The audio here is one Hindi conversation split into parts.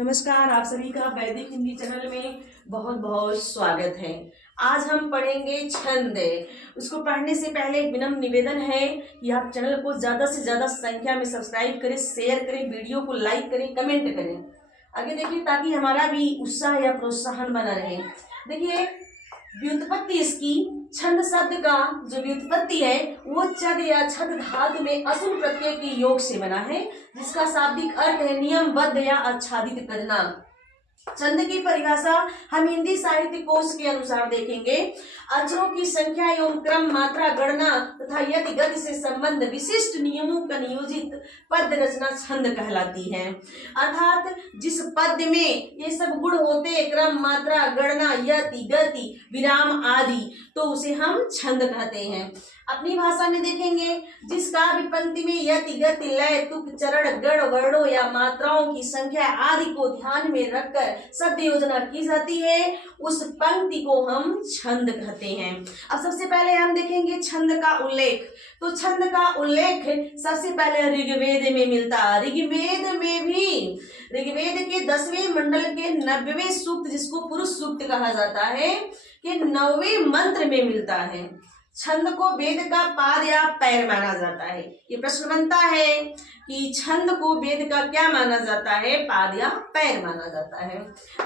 नमस्कार, आप सभी का वैदिक हिंदी चैनल में बहुत बहुत स्वागत है। आज हम पढ़ेंगे छंद। उसको पढ़ने से पहले एक विनम्र निवेदन है कि आप चैनल को ज़्यादा से ज़्यादा संख्या में सब्सक्राइब करें, शेयर करें, वीडियो को लाइक करें, कमेंट करें। आगे देखिए, ताकि हमारा भी उत्साह या प्रोत्साहन बना रहे। देखिए, व्युत्पत्ति इसकी छंद शब्द का जो व्युत्पत्ति है वो चद या छद धातु में असुर प्रत्यय के योग से बना है, जिसका शाब्दिक अर्थ है नियमबद्ध या आच्छादित करना। छंद की परिभाषा हम हिंदी साहित्य कोश के अनुसार देखेंगे। अक्षरों की संख्या एवं क्रम, मात्रा, गणना तथा यति गति से संबंध विशिष्ट नियमों का नियोजित पद रचना छंद कहलाती है। अर्थात जिस पद में ये सब गुण होते, क्रम, मात्रा, गणना, यति, गति, विराम आदि, तो उसे हम छंद कहते हैं। अपनी भाषा में देखेंगे, जिस काव्य पंक्ति में यति, गति, लय, तुक, चरण, गण, वर्णों या मात्राओं की संख्या आदि को ध्यान में रखकर शब्द योजना की जाती है, उस पंक्ति को हम छंद कहते हैं। अब सबसे पहले हम देखेंगे छंद का उल्लेख। तो छंद का उल्लेख सबसे पहले ऋग्वेद में मिलता है। ऋग्वेद के 10वें मंडल के 90वें सूक्त, जिसको पुरुष सूक्त कहा जाता है, के 9वें मंत्र में मिलता है। छंद को वेद का पाद या पैर माना जाता है। ये प्रश्न बनता है कि छंद को वेद का क्या माना जाता है, पाद या पैर माना जाता है।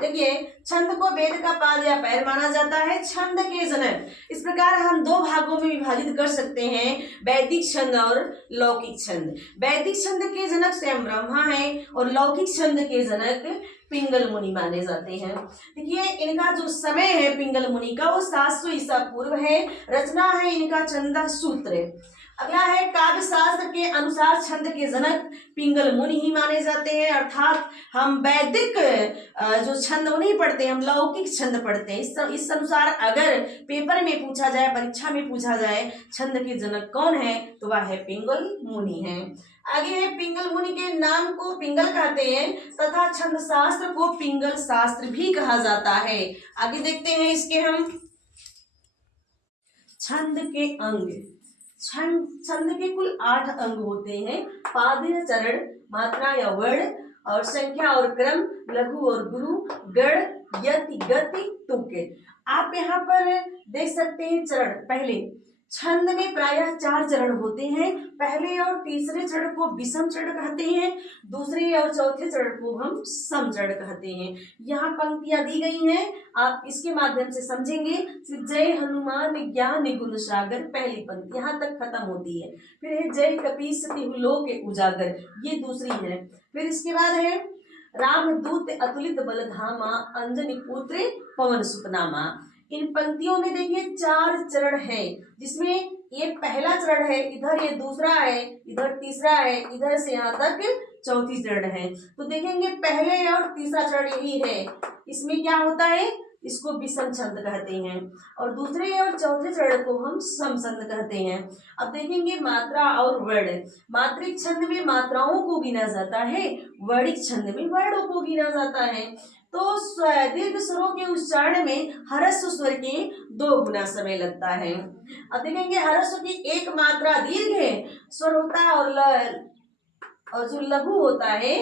देखिए, छंद को वेद का पाद या पैर माना जाता है। छंद के जनक इस प्रकार हम दो भागों में विभाजित कर सकते हैं, वैदिक छंद और लौकिक छंद। वैदिक छंद के जनक स्वयं ब्रह्मा है और लौकिक छंद के जनक पिंगल मुनि माने जाते हैं। देखिए, इनका जो समय है पिंगल मुनि का वो 700 ईसा पूर्व है। रचना है इनका छंद सूत्र। अगला है काव्य शास्त्र के अनुसार छंद के जनक पिंगल मुनि ही माने जाते हैं। अर्थात हम वैदिक जो छंद नहीं पढ़ते, हम लौकिक छंद पढ़ते हैं। इस अनुसार अगर पेपर में पूछा जाए, परीक्षा में पूछा जाए छंद के जनक कौन है, तो वह है पिंगल मुनि है। आगे है, पिंगल मुनि के नाम को पिंगल कहते हैं तथा छंद शास्त्र को पिंगल शास्त्र भी कहा जाता है। आगे देखते हैं इसके हम छंद के अंग। छंद के कुल 8 अंग होते हैं। पाद या चरण, मात्रा या वर्ण, और संख्या और क्रम, लघु और गुरु, गण, यति, गति, तुक। आप यहाँ पर देख सकते हैं चरण। पहले छंद में प्रायः 4 चरण होते हैं। पहले और तीसरे चरण को विषम चरण कहते हैं, दूसरे और चौथे चरण को हम सम चरण कहते हैं। यहाँ पंक्तियां दी गई हैं, आप इसके माध्यम से समझेंगे। जय हनुमान ज्ञान गुण सागर, पहली पंक्ति यहाँ तक खत्म होती है। फिर है जय कपीस लोक उजागर, ये दूसरी है। फिर इसके बाद है रामदूत अतुलित बल धामा, अंजनी पुत्र पवन सुतनामा। इन पंक्तियों में देखिए 4 चरण है, जिसमें ये पहला चरण है, इधर ये दूसरा है, इधर तीसरा है, इधर से यहाँ तक चौथी चरण है। तो देखेंगे पहले और तीसरा चरण यही है। इसमें क्या होता है, इसको विषम छंद कहते हैं, और दूसरे और चौथे चरण को हम सम छंद कहते हैं। अब देखेंगे मात्रा और वर्ण। मात्रिक छंद में मात्राओं को गिना जाता है, वर्णिक छंद में वर्णों को गिना जाता है। तो दीर्घ स्वरों के उच्चारण में ह्रस्व स्वर के 2 गुना समय लगता है। अब देखेंगे ह्रस्व की एक मात्रा दीर्घ है स्वर होता है, और जो लघु होता है,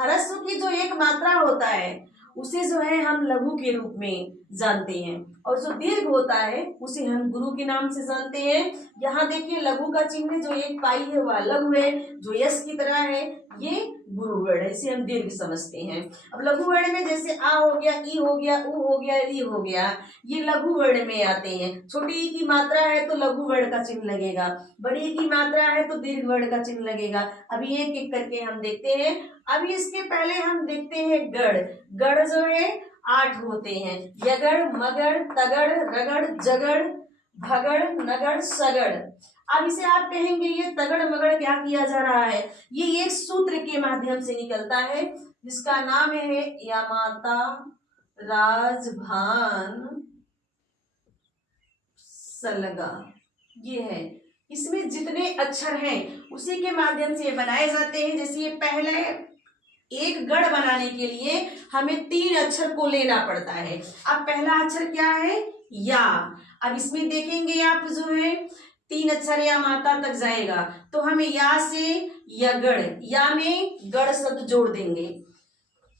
ह्रस्व की जो एक मात्रा होता है उसे जो है हम लघु के रूप में जानते हैं, और जो दीर्घ होता है उसे हम गुरु के नाम से जानते हैं। यहाँ देखिए लघु का चिन्ह जो एक पाई है वह लघु है, जो यश की तरह है ये गुरु वर्ण है, इसे हम दीर्घ समझते हैं। अब लघु वर्ण में जैसे आ हो गया, ई हो गया, उ हो गया, री हो गया, ये लघु वर्ण में आते हैं। छोटी ई की मात्रा है तो लघु वर्ण का चिन्ह लगेगा, बड़ी ई की मात्रा है तो दीर्घ वर्ण का चिन्ह लगेगा। अभी एक एक करके हम देखते हैं। अभी इसके पहले हम देखते हैं गढ़। गढ़ जो है 8 होते हैं, यगड़, मगड़, तगड़, रगड़, जगड़, भगड़, नगड़, सगड़। अब इसे आप कहेंगे ये तगड़ मगड़ क्या किया जा रहा है, ये एक सूत्र के माध्यम से निकलता है, जिसका नाम है यामाता राजभान सलगा। ये है, इसमें जितने अक्षर हैं उसी के माध्यम से बनाए जाते हैं। जैसे ये पहले एक गढ़ बनाने के लिए हमें 3 अक्षर को लेना पड़ता है। अब पहला अक्षर क्या है, या। अब इसमें देखेंगे आप जो है 3 अक्षर या माता तक जाएगा, तो हमें या से यगड़, या में गढ़ शब्द जोड़ देंगे।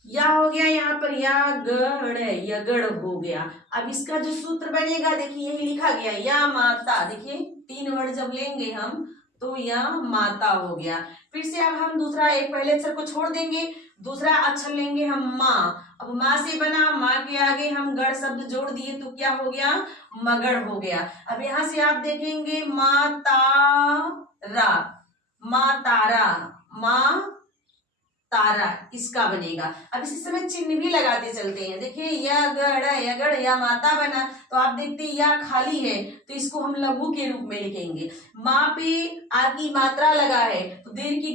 या हो गया यहाँ पर या गड़, यगड़ हो गया। अब इसका जो सूत्र बनेगा देखिए यही लिखा गया या माता, देखिए 3 वर्ड जब लेंगे हम तो या माता हो गया। फिर से अब हम दूसरा, एक पहले अक्षर को छोड़ देंगे, दूसरा अक्षर लेंगे हम माँ। अब माँ से बना, माँ के आगे हम गढ़ शब्द जोड़ दिए तो क्या हो गया, मगड़ हो गया। अब यहाँ से आप देखेंगे मातारा, माँ तारा, माँ तारा इसका बनेगा। अब इसी समय चिन्ह भी लगाते चलते हैं, देखिए यगड़ या माता बना तो आप देखते हैं या खाली है तो इसको हम लघु के रूप में लिखेंगे। माँ पे आ की मात्रा लगा है तो दीर्घ की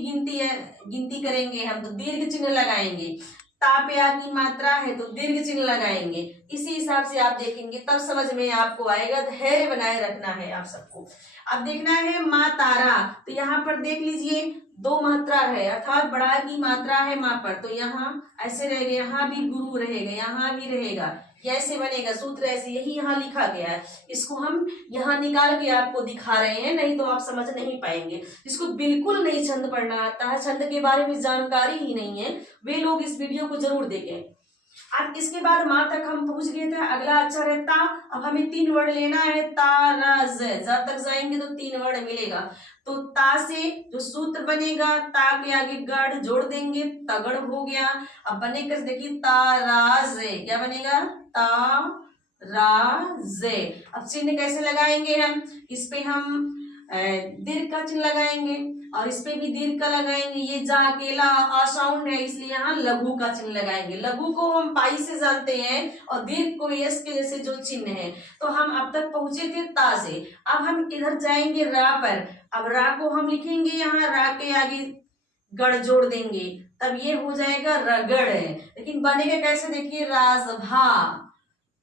गिनती करेंगे हम तो दीर्घ चिन्ह लगाएंगे। ता पे आ की मात्रा है तो दीर्घ चिन्ह लगाएंगे। इसी हिसाब से आप देखेंगे तब समझ में आपको आएगा। धैर्य बनाए रखना है आप सबको। अब देखना है माँ तारा, तो यहाँ पर देख लीजिए 2 मात्रा है अर्थात बड़ा की मात्रा है माँ पर, तो यहाँ ऐसे रहेगा, यहाँ भी गुरु रहेगा, यहाँ भी रहेगा, कैसे बनेगा सूत्र ऐसे यही यहाँ लिखा गया है। इसको हम यहाँ निकाल के आपको दिखा रहे हैं, नहीं तो आप समझ नहीं पाएंगे। इसको बिल्कुल नहीं छंद पढ़ना आता है, छंद के बारे में जानकारी ही नहीं है, वे लोग इस वीडियो को जरूर देखें। अब इसके बाद माँ तक हम पहुंच गए थे, अगला अक्षर है ता। अब हमें 3 वर्ड लेना है, तारा जा तक जाएंगे तो 3 वर्ड मिलेगा। तो ता से जो सूत्र बनेगा, ता के आगे गढ़ जोड़ देंगे, तगड़ हो गया। अब बनेगा देखिए ताराजे, क्या बनेगा, ताराजे। अब चिन्ह कैसे लगाएंगे हम, इस पे हम दीर्घ का चिन्ह लगाएंगे और इस पे भी दीर्घ का लगाएंगे। ये जा अकेला असाउंड है इसलिए यहाँ लघु का चिन्ह लगाएंगे। लघु को हम पाई से जानते हैं और दीर्घ को यस के जैसे जो चिन्ह है। तो हम अब तक पहुंचे थे ता से, अब हम इधर जाएंगे रा पर। अब रा को हम लिखेंगे यहाँ, रा के आगे गढ़ जोड़ देंगे तब ये हो जाएगा रगड़। लेकिन बनेगा कैसे देखिए, राजभा,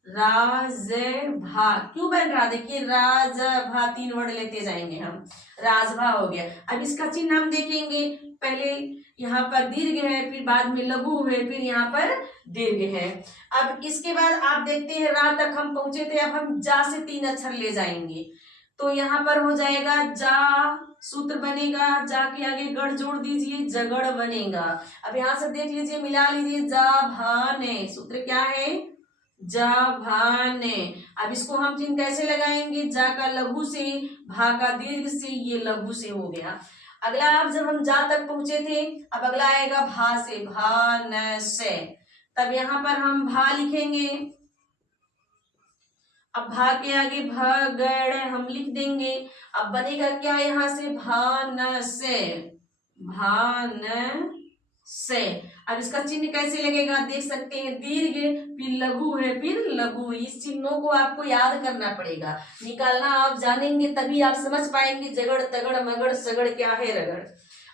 राजभा क्यों बन रहा, देखिए राजभा 3 वर्ड लेते जाएंगे हम, राजभा हो गया। अब इसका चिन्ह हम देखेंगे, पहले यहाँ पर दीर्घ है, फिर बाद में लघु है, फिर यहाँ पर दीर्घ है। अब इसके बाद आप देखते हैं रा तक हम पहुंचे थे, अब हम जा से 3 अक्षर ले जाएंगे तो यहाँ पर हो जाएगा जा, सूत्र बनेगा, जा के आगे गढ़ जोड़ दीजिए, जगड़ बनेगा। अब यहाँ से देख लीजिए, मिला लीजिए, जा भाने, सूत्र क्या है, जा भाने। अब इसको हम चिन्ह कैसे लगाएंगे, जा का लघु से, भा का दीर्घ से, ये लघु से हो गया। अगला अब जब हम जा तक पहुंचे थे, अब अगला आएगा भा से, भान से, तब यहाँ पर हम भा लिखेंगे। अब भा के आगे भगड़ हम लिख देंगे। अब बनेगा क्या यहाँ से, भान से, भान से। अब इसका चिन्ह कैसे लगेगा देख सकते हैं, दीर्घ फिर लघु है फिर लघु, इस चिन्हों को आपको याद करना पड़ेगा, निकालना आप जानेंगे तभी आप समझ पाएंगे। जगड़ तगड़ मगड़ सगड़ क्या है रगड़।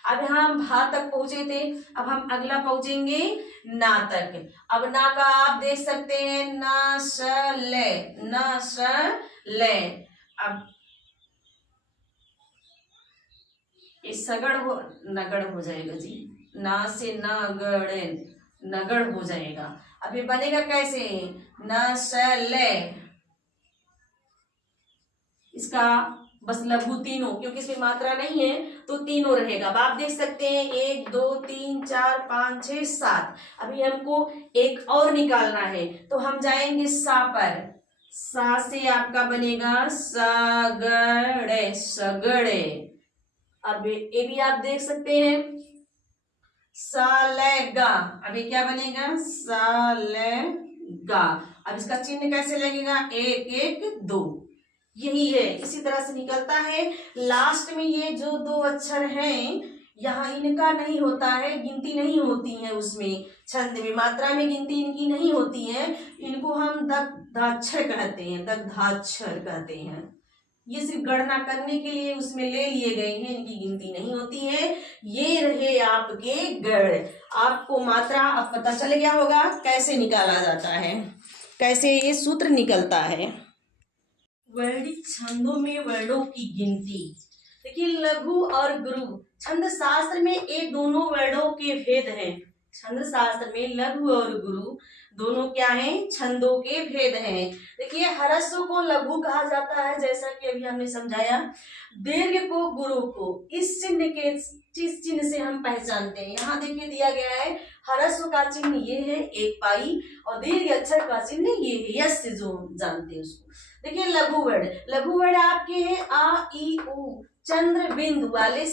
अब यहाँ हम भा तक पहुंचे थे, अब हम अगला पहुंचेंगे ना तक। अब ना का आप देख सकते हैं, ना स ले, ना स ले। अब इस सगड़ हो नगड़ हो जाएगा जी, ना से नगड़, नगड़ हो जाएगा। अब ये बनेगा कैसे, न स ले, इसका बस लघु तीनों, क्योंकि इसमें मात्रा नहीं है तो तीनों रहेगा। अब आप देख सकते हैं 1 2 3 4 5 6 7। अभी हमको एक और निकालना है तो हम जाएंगे सा पर, सा से आपका बनेगा सगड़े, सगड़े। अब ये भी आप देख सकते हैं सालेगा, अभी क्या बनेगा, सालेगा। अब इसका चिन्ह कैसे लगेगा, 1 1 2, यही है, इसी तरह से निकलता है। लास्ट में ये जो 2 अक्षर हैं यहाँ इनका नहीं होता है, गिनती नहीं होती है उसमें, छंद में मात्रा में गिनती इनकी नहीं होती है। इनको हम दग्धाक्षर कहते हैं, दग्धाक्षर कहते हैं। ये सिर्फ गणना करने के लिए उसमें ले लिए गए हैं, इनकी गिनती नहीं होती है। ये रहे आपके गढ़। आपको मात्रा अब पता चल गया होगा कैसे निकाला जाता है, कैसे ये सूत्र निकलता है। वर्णित छंदों में वर्णों की गिनती, देखिए लघु और गुरु छंद शास्त्र में ये दोनों वर्णों के भेद हैं। छंद शास्त्र में लघु और गुरु दोनों क्या हैं, छंदों के भेद हैं। देखिए ह्रस्व को लघु कहा जाता है, जैसा कि अभी हमने समझाया। दीर्घ को गुरु को इस चिन्ह के, जिस चिन्ह से हम पहचानते हैं। यहाँ देखिए दिया गया है, ह्रस्व का चिन्ह ये है एक पाई, और दीर्घ अक्षर का चिन्ह ये है यश से, जो हम जानते हैं उसको। देखिए लघु वर्ण, लघु वर्ण आपके हैं आ ई उ, चंद्र बिंदु वाले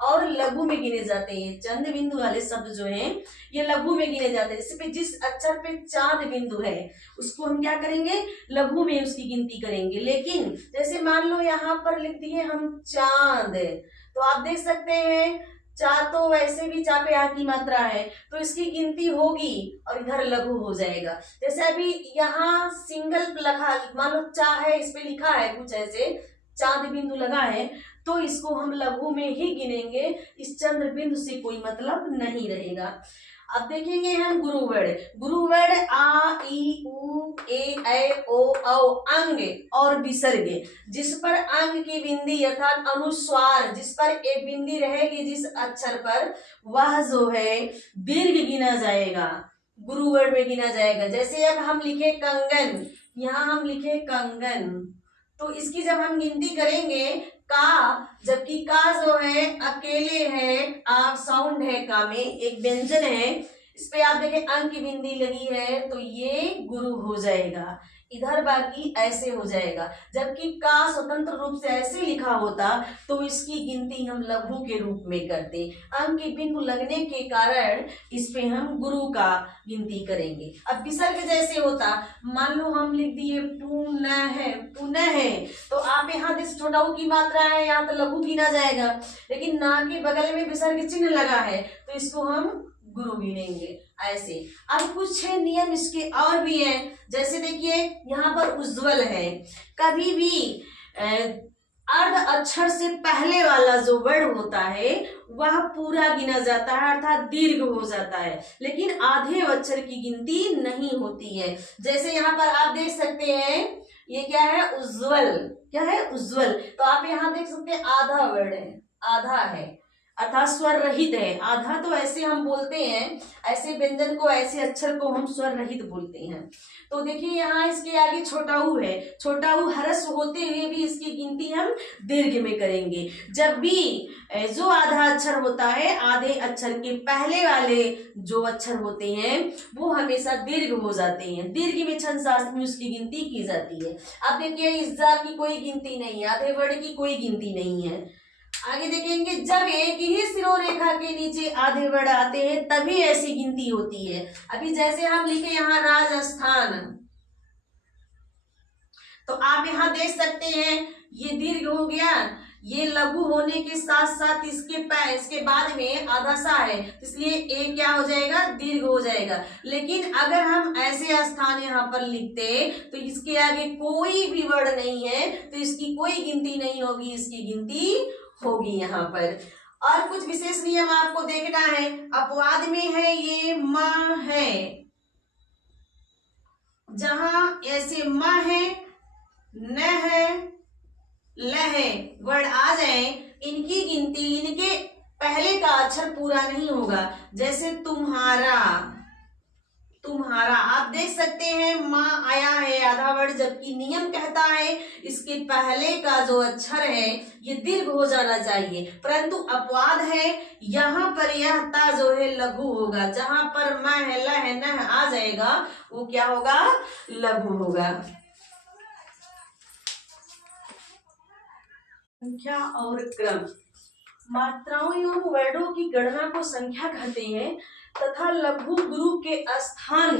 और लघु में गिने जाते हैं। चंद्र बिंदु वाले शब्द जो हैं ये लघु में गिने जाते हैं। जैसे जिस अक्षर पे चांद बिंदु है उसको हम क्या करेंगे, लघु में उसकी गिनती करेंगे। लेकिन जैसे मान लो यहाँ पर लिख दिए हम चांद, तो आप देख सकते हैं चा तो वैसे भी चा पे आ की मात्रा है तो इसकी गिनती होगी और इधर लघु हो जाएगा। जैसे अभी यहाँ सिंगल लखा, मान लो चा है, इस पे लिखा है कुछ ऐसे चांद बिंदु लगा है, तो इसको हम लघु में ही गिनेंगे, इस चंद्र बिंदु से कोई मतलब नहीं रहेगा। अब देखेंगे हम गुरु वर्ण। गुरु वर्ण आ ई उ ए ऐ ओ औ अंग और विसर्ग, जिस पर अंग की बिंदी अर्थात अनुस्वार, जिस पर एक बिंदी रहेगी जिस अक्षर पर, वह जो है दीर्घ गिना जाएगा, गुरु वर्ण में गिना जाएगा। जैसे अब हम लिखे कंगन, यहाँ हम लिखे कंगन, तो इसकी जब हम गिनती करेंगे का, जबकि का जो है अकेले है, आप साउंड है का में एक व्यंजन है, इस पे आप देखें अंक की बिंदी लगी है तो ये गुरु हो जाएगा। इधर बाकी ऐसे हो जाएगा, जबकि का स्वतंत्र रूप से ऐसे लिखा होता तो इसकी गिनती हम लघु के रूप में करते। अंक की बिंदु लगने के कारण इस पे हम गुरु का गिनती करेंगे। अब विसर्ग जैसे होता, मान लो हम लिख दिए पुनः, पुनः है, तो आप यहाँ देख छोटा ऊ की मात्रा है, यहाँ तो लघु गिना जाएगा, लेकिन ना के बगल में विसर्ग चिन्ह लगा है तो इसको हम गुरु गिनेंगे ऐसे। अब कुछ नियम इसके और भी हैं, जैसे देखिए यहाँ पर उज्ज्वल है, कभी भी अर्ध अक्षर से पहले वाला जो वर्ण होता है वह पूरा गिना जाता है अर्थात दीर्घ हो जाता है, लेकिन आधे अक्षर की गिनती नहीं होती है। जैसे यहाँ पर आप देख सकते हैं ये क्या है, उज्ज्वल, क्या है उज्ज्वल, तो आप यहाँ देख सकते हैं आधा वर्ण है, आधा है अर्थात स्वर रहित है। आधा तो ऐसे हम बोलते हैं, ऐसे व्यंजन को, ऐसे अक्षर को हम स्वर रहित बोलते हैं। तो देखिए यहाँ इसके आगे छोटा ऊ है, छोटा ऊ ह्रस्व होते हुए भी इसकी गिनती हम दीर्घ में करेंगे। जब भी जो आधा अक्षर होता है, आधे अक्षर के पहले वाले जो अक्षर होते हैं वो हमेशा दीर्घ हो जाते हैं। दीर्घ में छंद शास्त्र में उसकी गिनती की जाती है। अब देखिए इज्जा की कोई गिनती नहीं है, आधे वर्ण की कोई गिनती नहीं है। आगे देखेंगे जब एक ही सिरोरेखा के नीचे आधे वर्ण आते हैं तभी ऐसी गिनती होती है। अभी जैसे हम लिखे यहाँ राजस्थान, तो आप यहाँ देख सकते हैं ये दीर्घ हो गया, ये लघु होने के साथ साथ इसके बाद में आधा सा है, इसलिए ए क्या हो जाएगा, दीर्घ हो जाएगा। लेकिन अगर हम ऐसे स्थान यहाँ पर लिखते तो इसके आगे कोई भी वर्ण नहीं है तो इसकी कोई गिनती नहीं होगी, इसकी गिनती होगी यहाँ पर। और कुछ विशेष नियम आपको देखना है। अपवाद में है ये म है, जहां ऐसे म है, न है, ल है वर्ण आ जाए, इनकी गिनती, इनके पहले का अक्षर पूरा नहीं होगा। जैसे तुम्हारा, तुम्हारा आप देख सकते हैं माँ आया है आधा वर्ण, जबकि नियम कहता है इसके पहले का जो अक्षर है ये दीर्घ हो जाना चाहिए, परंतु अपवाद है, यहाँ पर यह ता जो है लघु होगा। जहां पर म है, ल है, न आ जाएगा वो क्या होगा, लघु होगा। संख्या और क्रम, मात्राओं एवं वर्णों की गणना को संख्या कहते हैं तथा लघु गुरु के स्थान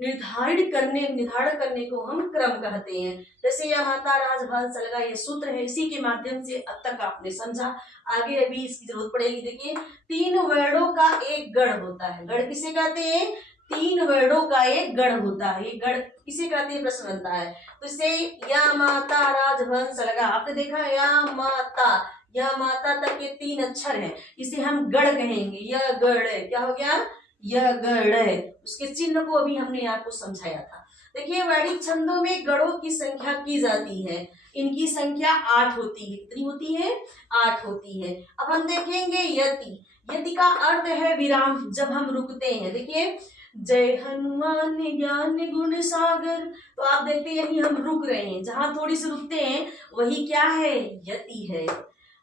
निर्धारित करने को हम क्रम कहते हैं। जैसे यह माता राजभाल सलगा ये सूत्र है, इसी के माध्यम से अब तक आपने समझा, आगे अभी इसकी जरूरत पड़ेगी। देखिए 3 वर्णों का एक गण होता है, गण किसे कहते हैं, 3 वर्णों का एक गण होता है, ये गण किसे कहते हैं, प्रश्न बनता है। तो इसे या माता राजभाल सलगा, आपने देखा या माता तक के 3 अक्षर हैं, इसे हम गण कहेंगे। यह गण क्या हो गया, यह गण है। उसके चिन्ह को अभी हमने आपको समझाया था। देखिए वैदिक छंदों में गणों की संख्या की जाती है, इनकी संख्या 8 होती है। कितनी होती है, 8 होती है। अब हम देखेंगे यति, यति का अर्थ है विराम, जब हम रुकते हैं। देखिए, जय हनुमान ज्ञान गुण सागर, तो आप देखते हैं यही हम रुक रहे हैं, जहां थोड़ी सी रुकते हैं वही क्या है, यति है।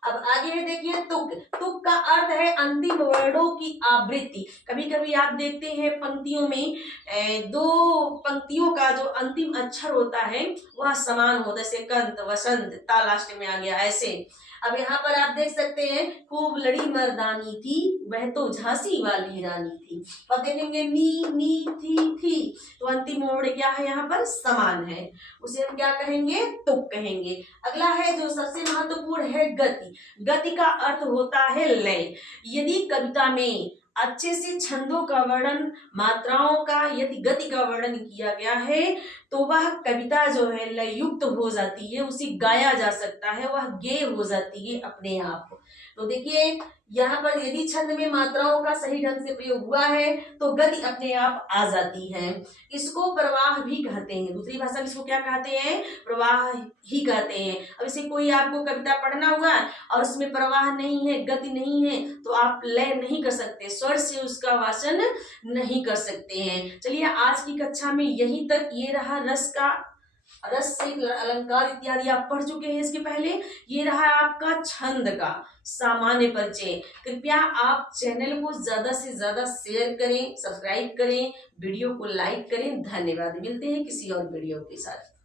अब आगे है देखिए तुक। तुक का अर्थ है अंतिम वर्णों की आवृत्ति। कभी कभी आप देखते हैं पंक्तियों में दो पंक्तियों का जो अंतिम अक्षर होता है वह समान होता है, जैसे कंत, वसंत, ता लास्ट में आ गया ऐसे। अब यहाँ पर आप देख सकते हैं, खूब लड़ी मर्दानी थी वह तो झांसी वाली रानी थी। तो आप देखेंगे नी थी, तो अंतिम वर्ण क्या है, यहाँ पर समान है, उसे हम क्या कहेंगे, तुक कहेंगे। अगला है जो सबसे महत्वपूर्ण है गति। गति का अर्थ होता है लय। यदि कविता में अच्छे से छंदों का वर्णन, मात्राओं का यदि गति का वर्णन किया गया है तो वह कविता जो है लय युक्त हो जाती है, उसे गाया जा सकता है, वह गेय हो जाती है अपने आप। तो देखिए यहाँ पर यदि छंद में मात्राओं का सही ढंग से प्रयोग हुआ है तो गति अपने आप आ जाती है। इसको प्रवाह भी कहते हैं, दूसरी भाषा में इसको क्या कहते हैं, प्रवाह ही कहते हैं। अब इसे कोई आपको कविता पढ़ना हुआ और उसमें प्रवाह नहीं है, गति नहीं है, तो आप लय नहीं कर सकते, स्वर से उसका वाचन नहीं कर सकते हैं। चलिए आज की कक्षा में यहीं तक। ये रहा रस से अलंकार इत्यादि आप पढ़ चुके हैं इसके पहले। ये रहा आपका छंद का सामान्य परिचय। कृपया आप चैनल को ज्यादा से ज्यादा शेयर करें, सब्सक्राइब करें, वीडियो को लाइक करें। धन्यवाद। मिलते हैं किसी और वीडियो के साथ।